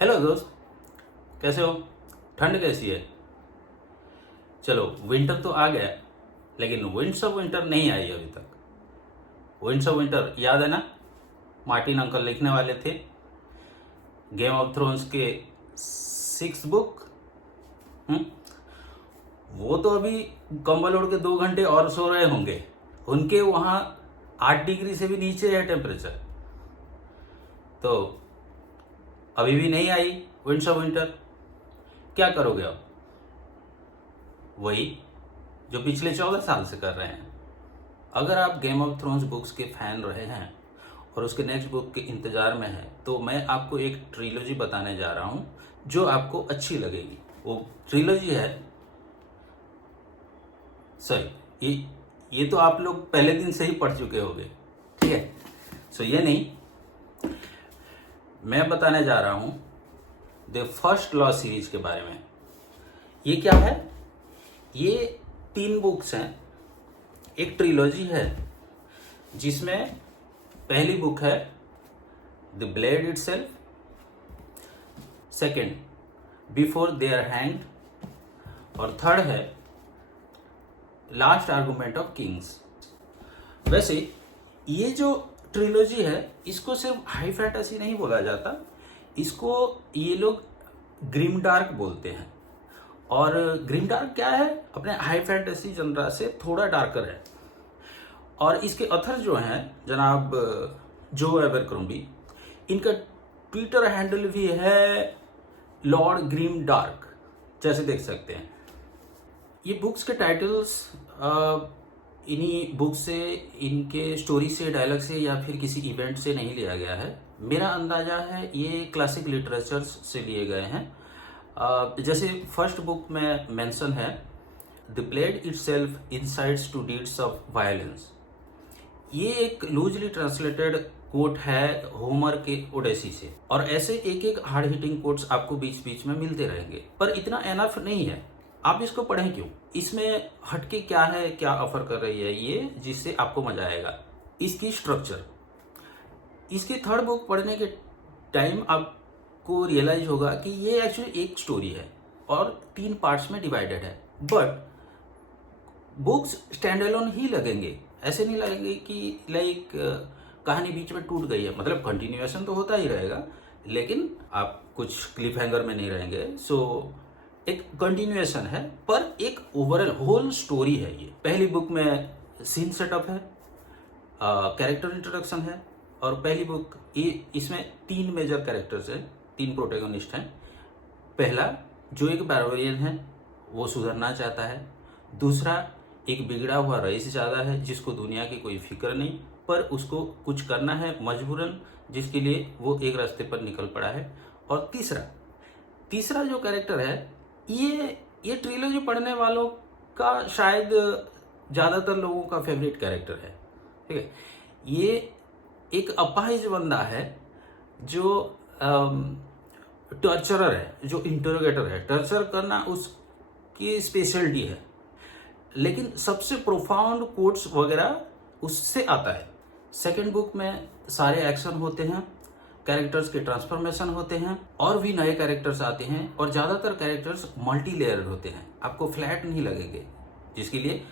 Hello दोस्त, कैसे हो? ठंड कैसी है? चलो, विंटर तो आ गया, लेकिन विंड्स ऑफ विंटर नहीं आई अभी तक। विंड्स ऑफ विंटर याद है ना? मार्टिन अंकल लिखने वाले थे, गेम ऑफ थ्रोन्स के 6 बुक। वो तो अभी कंबल ओढ़ के 2 घंटे और सो रहे होंगे। उनके वहां 8 डिग्री से भी नीचे है टेम्परेचर। तो अभी भी नहीं आई विंड्स ऑफ विंटर। क्या करोगे अब? वही जो पिछले 14 साल से कर रहे हैं। अगर आप गेम ऑफ थ्रोन्स बुक्स के फैन रहे हैं और उसके नेक्स्ट बुक के इंतजार में हैं, तो मैं आपको एक ट्रिलॉजी बताने जा रहा हूं जो आपको अच्छी लगेगी। वो ट्रिलॉजी है, सॉरी, ये तो आप लोग पहले दिन से ही पढ़ चुके होंगे, ठीक है? सो ये नहीं, मैं बताने जा रहा हूं द फर्स्ट लॉ सीरीज के बारे में। ये क्या है? ये 3 बुक्स हैं, एक ट्रिलॉजी है जिसमें पहली बुक है the blade itself, second before they are hanged, और थर्ड है लास्ट आर्गुमेंट ऑफ किंग्स। वैसे ये जो ट्रिलॉजी है, इसको सिर्फ हाई फैंटेसी नहीं बोला जाता, इसको ये लोग ग्रिम डार्क बोलते हैं। और ग्रिम डार्क क्या है? अपने हाई फैंटेसी जनरा से थोड़ा डार्कर है। और इसके अथर जो हैं जनाब जो एबरक्रॉम्बी, इनका ट्विटर हैंडल भी है लॉर्ड ग्रिम डार्क, जैसे देख सकते हैं। ये बुक्स के टाइटल्स इन्हीं बुक से, इनके स्टोरी से, डायलॉग से या फिर किसी इवेंट से नहीं लिया गया है। मेरा अंदाजा है ये क्लासिक लिटरेचर से लिए गए हैं। जैसे फर्स्ट बुक में मेंशन है the blade itself incites to deeds of violence. ये एक लूजली ट्रांसलेटेड कोट है होमर के ओडेसी से, और ऐसे एक एक हार्ड हिटिंग कोट्स आपको बीच बीच में मिलते रहेंगे, पर इतना एनफ नहीं है। आप इसको पढ़ें क्यों? इसमें हटके क्या है, क्या ऑफर कर रही है ये, जिससे आपको मजा आएगा? इसकी स्ट्रक्चर, इसकी थर्ड बुक पढ़ने के टाइम आपको रियलाइज होगा कि ये एक्चुअली एक स्टोरी है और 3 पार्ट्स में डिवाइडेड है। But books stand alone he लगेंगे, ऐसे नहीं लगेंगे कि लाइक कहानी बीच में टूट गई है। मतलब कंटिन्यूएशन तो होता ही रहेगा, लेकिन आप कुछ क्लिफ हैंगर में नहीं रहेंगे। सो एक कंटिन्यूएशन है, पर एक ओवरऑल होल स्टोरी है। ये पहली बुक में सीन सेटअप है, कैरेक्टर इंट्रोडक्शन है, और पहली बुक इसमें 3 मेजर कैरेक्टर्स हैं, 3 प्रोटेगोनिस्ट हैं। पहला जो एक बैरबेरियन है, वो सुधरना चाहता है। दूसरा एक बिगड़ा हुआ रईस ज़्यादा है जिसको दुनिया की कोई फिक्र नहीं, पर उसको कुछ करना है मजबूरन, जिसके लिए वो एक रास्ते पर निकल पड़ा है। और तीसरा जो कैरेक्टर है, ये ट्रिलॉजी पढ़ने वालों का शायद ज़्यादातर लोगों का फेवरेट कैरेक्टर है, ठीक है? ये एक अपाहिज बंदा है जो टॉर्चरर है, जो इंटरोगेटर है। टॉर्चर करना उसकी स्पेशलिटी है, लेकिन सबसे प्रोफाउंड कोट्स वगैरह उससे आता है। सेकेंड बुक में सारे एक्शन होते हैं, कैरेक्टर्स के ट्रांसफॉर्मेशन होते हैं, और भी नए कैरेक्टर्स आते हैं, और ज़्यादातर कैरेक्टर्स मल्टी लेयर्ड होते हैं, आपको फ्लैट नहीं लगेंगे, जिसके लिए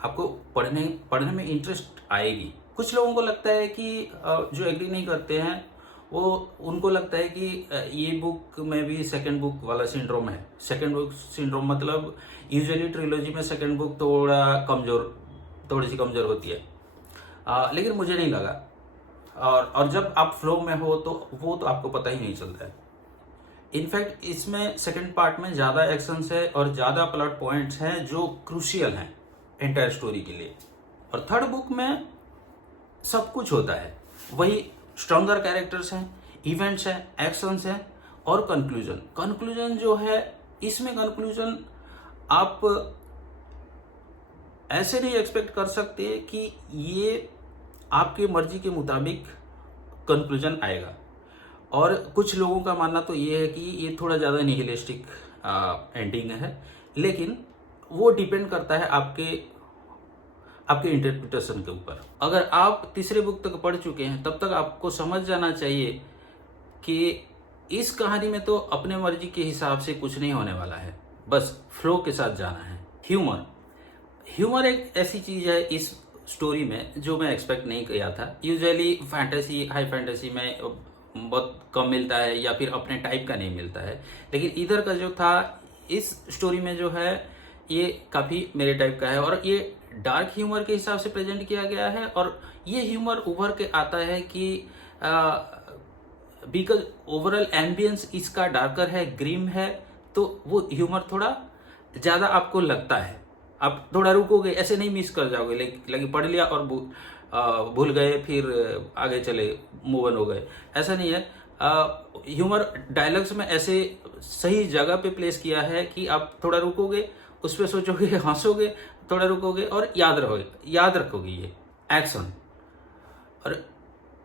आपको पढ़ने में इंटरेस्ट आएगी। कुछ लोगों को लगता है कि जो एग्री नहीं करते हैं, वो उनको लगता है कि ये बुक में भी सेकंड बुक वाला सिंड्रोम है। सेकंड बुक सिंड्रोम मतलब यूजुअली ट्रिलॉजी में सेकंड बुक थोड़ी सी कमजोर होती है, लेकिन मुझे नहीं लगा। और जब आप फ्लो में हो तो वो तो आपको पता ही नहीं चलता है। इनफैक्ट इसमें सेकंड पार्ट में ज़्यादा एक्शंस है और ज़्यादा प्लॉट पॉइंट्स हैं जो क्रूशियल हैं एंटायर स्टोरी के लिए। और थर्ड बुक में सब कुछ होता है, वही स्ट्रॉन्गर कैरेक्टर्स हैं, इवेंट्स हैं, एक्शंस हैं, और कंक्लूजन जो है, इसमें कंक्लूजन आप ऐसे नहीं एक्सपेक्ट कर सकते कि ये आपकी मर्जी के मुताबिक कंक्लूजन आएगा। और कुछ लोगों का मानना तो ये है कि ये थोड़ा ज़्यादा निहिलिस्टिक एंडिंग है, लेकिन वो डिपेंड करता है आपके इंटरप्रिटेशन के ऊपर। अगर आप तीसरे बुक तक पढ़ चुके हैं, तब तक आपको समझ जाना चाहिए कि इस कहानी में तो अपने मर्जी के हिसाब से कुछ नहीं होने वाला है, बस फ्लो के साथ जाना है। ह्यूमर एक ऐसी चीज है इस स्टोरी में जो मैं एक्सपेक्ट नहीं किया था। यूजुअली फैंटेसी, हाई फैंटेसी में बहुत कम मिलता है या फिर अपने टाइप का नहीं मिलता है, लेकिन इधर का जो था इस स्टोरी में जो है ये काफ़ी मेरे टाइप का है और ये डार्क ह्यूमर के हिसाब से प्रेजेंट किया गया है। और ये ह्यूमर उभर के आता है कि बिकॉज ओवरऑल एम्बियंस इसका डार्कर है, ग्रीम है, तो वो ह्यूमर थोड़ा ज़्यादा आपको लगता है। आप थोड़ा रुकोगे, ऐसे नहीं मिस कर जाओगे लेकिन पढ़ लिया और भूल गए, फिर आगे चले, मूव ऑन हो गए, ऐसा नहीं है। ह्यूमर डायलॉग्स में ऐसे सही जगह पे प्लेस किया है कि आप थोड़ा रुकोगे, उस पर सोचोगे, हंसोगे, थोड़ा रुकोगे और याद रखोगे ये एक्शन। और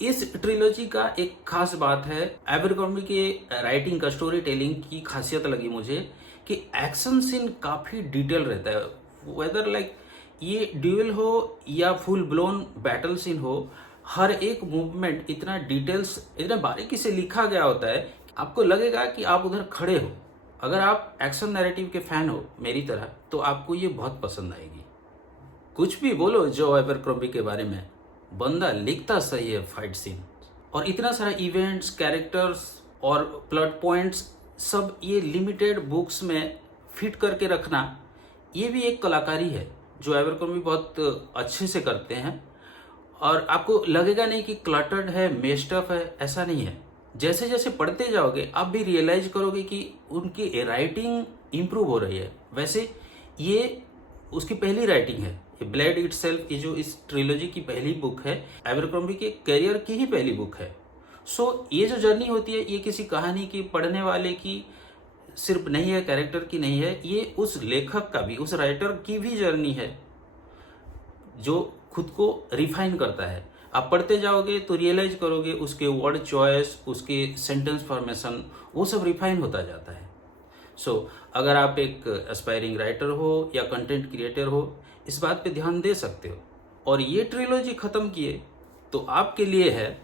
इस ट्रिलॉजी का एक खास बात है, एबरक्रॉम्बी के राइटिंग का, स्टोरी टेलिंग की खासियत लगी मुझे कि एक्शन सीन काफी डिटेल रहता है। वेदर लाइक ये ड्यूल हो या फुल ब्लोन बैटल सीन हो, हर एक मूवमेंट इतना डिटेल्स, इतना बारीकी से लिखा गया होता है, आपको लगेगा कि आप उधर खड़े हो। अगर आप एक्शन नैरेटिव के फैन हो मेरी तरह, तो आपको ये बहुत पसंद आएगी। कुछ भी बोलो जो एबरक्रॉम्बी के बारे में, बंदा लिखता सही है फाइट सीन। और इतना सारा इवेंट्स, कैरेक्टर्स और प्लॉट पॉइंट्स सब ये लिमिटेड बुक्स में फिट करके रखना, ये भी एक कलाकारी है जो एबरक्रॉम्बी बहुत अच्छे से करते हैं। और आपको लगेगा नहीं कि क्लटर्ड है, मेस्ड अप है, ऐसा नहीं है। जैसे जैसे पढ़ते जाओगे आप भी रियलाइज करोगे कि उनकी राइटिंग इंप्रूव हो रही है। वैसे ये उसकी पहली राइटिंग है, ये ब्लेड इटसेल्फ, ये जो इस ट्रिलॉजी की पहली बुक है, एबरक्रॉम्बी के करियर की ही पहली बुक है। सो ये जो जर्नी होती है, ये किसी कहानी की पढ़ने वाले की सिर्फ नहीं है, कैरेक्टर की नहीं है, ये उस लेखक का भी, उस राइटर की भी जर्नी है जो खुद को रिफाइन करता है। आप पढ़ते जाओगे तो रियलाइज करोगे उसके वर्ड चॉइस, उसके सेंटेंस फॉर्मेशन, वो सब रिफाइन होता जाता है। सो अगर आप एक एस्पायरिंग राइटर हो या कंटेंट क्रिएटर हो, इस बात पे ध्यान दे सकते हो। और ये ट्रिलॉजी खत्म किए तो आपके लिए है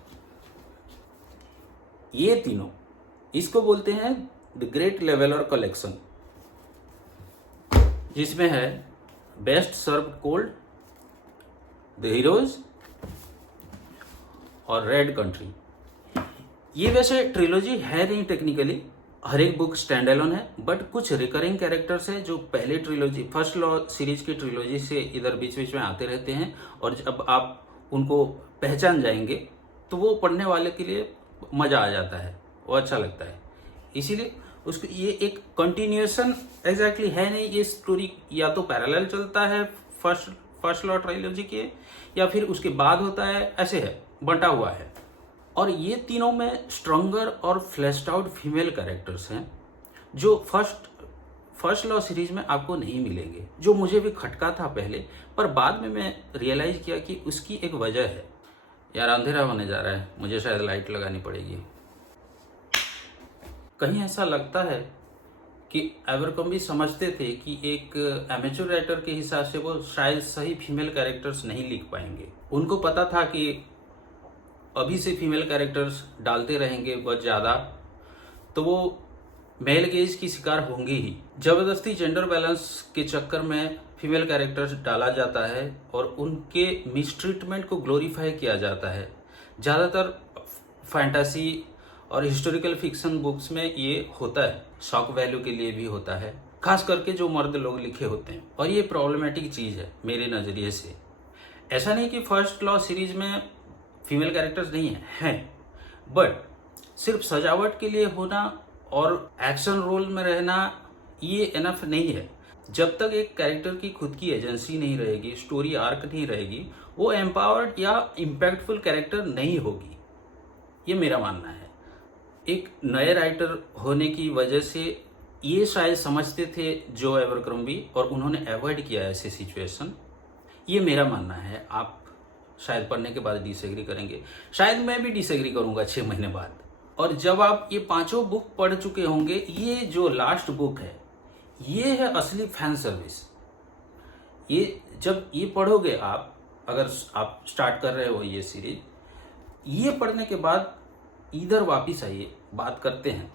ये तीनों, इसको बोलते हैं द ग्रेट लेवलर कलेक्शन, जिसमें है best serve cold, the heroes और रेड कंट्री। ये वैसे ट्रिलॉजी है नहीं टेक्निकली, हर एक बुक स्टैंड एलोन है, बट कुछ रिकरिंग कैरेक्टर्स हैं जो पहले ट्रिलॉजी, फर्स्ट लॉ सीरीज की ट्रिलॉजी से इधर बीच बीच में आते रहते हैं। और जब आप उनको पहचान जाएंगे तो वो पढ़ने वाले के लिए मजा आ जाता है, वो अच्छा लगता है। इसीलिए उसको ये एक कंटिन्यूएशन एग्जैक्टली है नहीं, ये स्टोरी या तो पैरेलल चलता है फर्स्ट लॉ ट्रायलॉजी के, या फिर उसके बाद होता है, ऐसे है, बंटा हुआ है। और ये तीनों में स्ट्रॉन्गर और फ्लैश्ड आउट फीमेल कैरेक्टर्स हैं जो फर्स्ट लॉ सीरीज में आपको नहीं मिलेंगे, जो मुझे भी खटका था पहले, पर बाद में मैं रियलाइज किया कि उसकी एक वजह है। यार अंधेरा होने जा रहा है, मुझे शायद लाइट लगानी पड़ेगी। कहीं ऐसा लगता है कि एबरक्रॉम्बी समझते थे कि एक एमेच्योर राइटर के हिसाब से वो शायद सही फीमेल कैरेक्टर्स नहीं लिख पाएंगे। उनको पता था कि अभी से फीमेल कैरेक्टर्स डालते रहेंगे बहुत ज़्यादा तो वो मेल गेज की शिकार होंगी ही। जबरदस्ती जेंडर बैलेंस के चक्कर में फीमेल कैरेक्टर्स डाला जाता है और उनके मिसट्रीटमेंट को ग्लोरीफाई किया जाता है। ज़्यादातर फैंटेसी और हिस्टोरिकल फिक्शन बुक्स में ये होता है, शॉक वैल्यू के लिए भी होता है, खास करके जो मर्द लोग लिखे होते हैं। और ये प्रॉब्लमेटिक चीज़ है मेरे नज़रिए से। ऐसा नहीं कि फर्स्ट लॉ सीरीज में फीमेल कैरेक्टर्स नहीं हैं, बट सिर्फ सजावट के लिए होना और एक्शन रोल में रहना ये इनफ नहीं है। जब तक एक कैरेक्टर की खुद की एजेंसी नहीं रहेगी, स्टोरी आर्क नहीं रहेगी, वो एम्पावर्ड या इम्पैक्टफुल कैरेक्टर नहीं होगी, ये मेरा मानना है। एक नए राइटर होने की वजह से ये शायद समझते थे जो एबरक्रॉम्बी, और उन्होंने अवॉइड किया ऐसे सिचुएशन, ये मेरा मानना है। आप शायद पढ़ने के बाद डिसएग्री करेंगे, शायद मैं भी डिसएग्री करूंगा 6 महीने बाद। और जब आप ये पांचों बुक पढ़ चुके होंगे, ये जो लास्ट बुक है ये है असली फैन सर्विस। ये जब ये पढ़ोगे आप, अगर आप स्टार्ट कर रहे हो ये सीरीज, ये पढ़ने के बाद इधर वापिस आइए, बात करते हैं।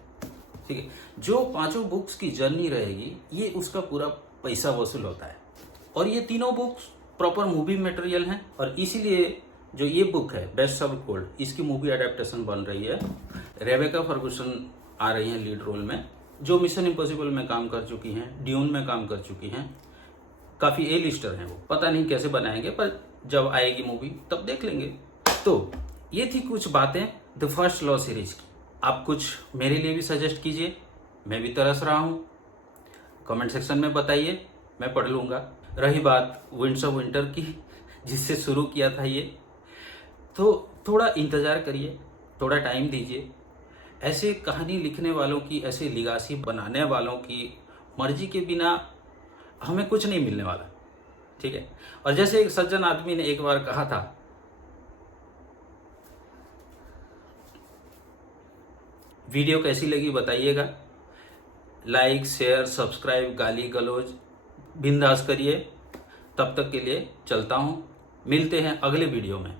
ठीक है, जो 5 बुक्स की जर्नी रहेगी ये उसका पूरा पैसा वसूल होता है। और ये तीनों बुक्स प्रॉपर मूवी मटेरियल हैं, और इसीलिए जो ये बुक है बेस्ट सर्व्ड कोल्ड, इसकी मूवी अडेप्टेशन बन रही है। रेबेका फर्गुसन आ रही हैं लीड रोल में, जो मिशन इम्पॉसिबल में काम कर चुकी हैं, ड्यून में काम कर चुकी हैं, काफ़ी ए लिस्टर हैं वो। पता नहीं कैसे बनाएंगे, पर जब आएगी मूवी तब देख लेंगे। तो ये थी कुछ बातें द फर्स्ट लॉ सीरीज की। आप कुछ मेरे लिए भी सजेस्ट कीजिए, मैं भी तरस रहा हूँ, कमेंट सेक्शन में बताइए, मैं पढ़ लूँगा। रही बात विंड्स ऑफ विंटर की, जिससे शुरू किया था ये, तो थोड़ा इंतज़ार करिए, थोड़ा टाइम दीजिए। ऐसे कहानी लिखने वालों की, ऐसे लिगासी बनाने वालों की मर्जी के बिना हमें कुछ नहीं मिलने वाला। ठीक है, और जैसे एक सज्जन आदमी ने एक बार कहा था, वीडियो कैसी लगी बताइएगा, लाइक शेयर सब्सक्राइब गाली गलौज बिंदास करिए। तब तक के लिए चलता हूँ, मिलते हैं अगले वीडियो में।